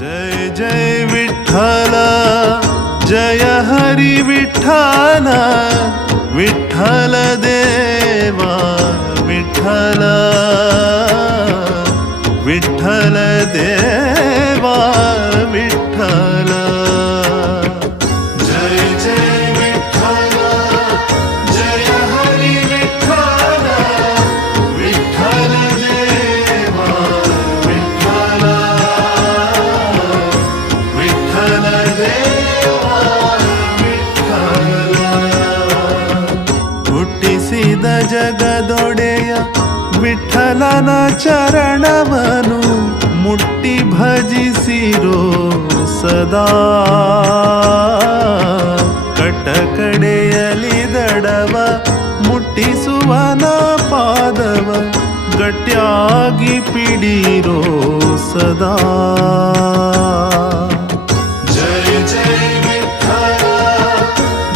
जय जय विठ्ठल जय हरि विठ्ठल विठ्ठल देवा विठ्ठल विठ्ठल देवा विठ्ठल जय जय विठ्ठल जय हरि विठ्ठल विठ्ठल देवा विठ्ठल विठ्ठल देवा विठ्ठल ಹುಟ್ಟಿಸಿದ ಜಗದೊಡೆಯ ವಿಠ್ಠಲನ ಚರಣವನು ಮುಟ್ಟಿ ಭಜಿಸಿರೋ ಸದಾ ಕಟಕಡೆಯಲಿ ದಡವ ಮುಟ್ಟಿಸುವನ ಪಾದವ ಗಟ್ಯಾಗಿ ಪಿಡಿರೋ ಸದಾ ಜಯ ಜಯ ವಿಠ್ಠಲ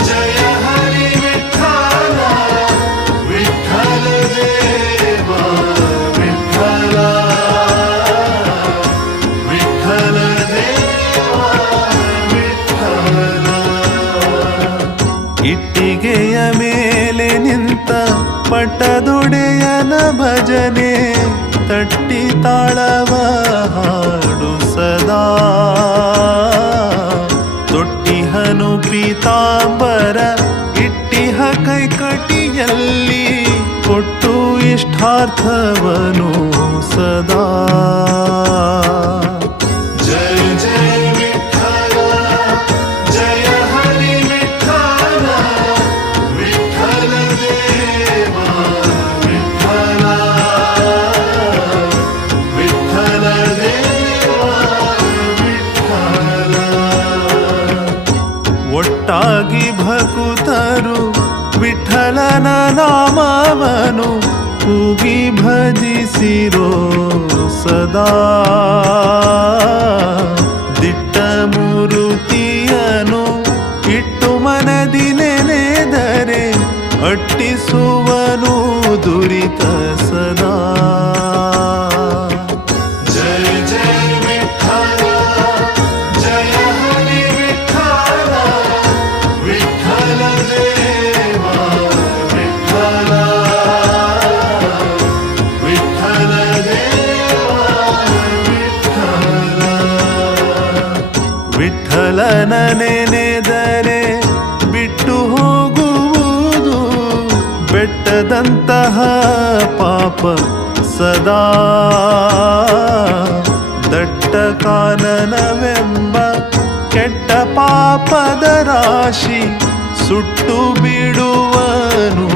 ಜಯ ಹರಿ ವಿಠ್ಠಲ ವಿಠ್ಠಲ ದೇವಾ ವಿಠ್ಠಲ ವಿಠ್ಠಲ ದೇವಾ ವಿಠ್ಠಲ ಇಟ್ಟಿಗೆಯ ಮೇಲೆ ನಿಂತ ಪಟ್ಟದೊಡೆಯನ ಭಜನೆ ತಟ್ಟಿ ತಾಳವ ಹಾಡು ಸದಾ ತೊಟ್ಟಿಹನು ಪೀತಾಂಬರ ಇಟ್ಟಿಹ ಕೈಕಟಿಯಲ್ಲಿ ಕೊಟ್ಟು ಇಷ್ಟಾರ್ಥವನು ಸದಾ ಜಯ ಜಯ ವಿಠ್ಠಲ ಜಯ ಹರಿ ವಿಠ್ಠಲ ವಿಠ್ಠಲ ದೇವಾ ವಿಠ್ಠಲ ವಿಠ್ಠಲ ದೇವಾ ವಿಠ್ಠಲ ಒಟ್ಟಾಗಿ ಭಕುತರು ವಿಠ್ಠಲನ ನಾಮವನು ಕೂಗಿ ಭಜಿಸಿರೋ ಸದಾ ದಿಟ್ಟ ಮೂರುತಿಯನು ಇಟ್ಟು ಮನದಿ ನೆನೆದರೆ ಅಟ್ಟಿಸುವನು ದುರಿತ ಸದಾ ಜಯ ಜಯ ವಿಠ್ಠಲ ಜಯ ಹರಿ ವಿಠ್ಠಲ ವಿಠ್ಠಲ ದೇವಾ ವಿಠ್ಠಲ ವಿಠ್ಠಲ ದೇವಾ ವಿಠ್ಠಲ ವಿಠ್ಠಲನ ನೆನೆದರೆ ಬಿಟ್ಟು ಹೋಗುವುದು ಬೆಟ್ಟದಂತಹ ಪಾಪ ಸದಾ ದಟ್ಟ ಕಾನನವೆಂಬ ಕೆಟ್ಟ ಪಾಪದ ರಾಶಿ ಸುಟ್ಟು ಬಿಡುವನು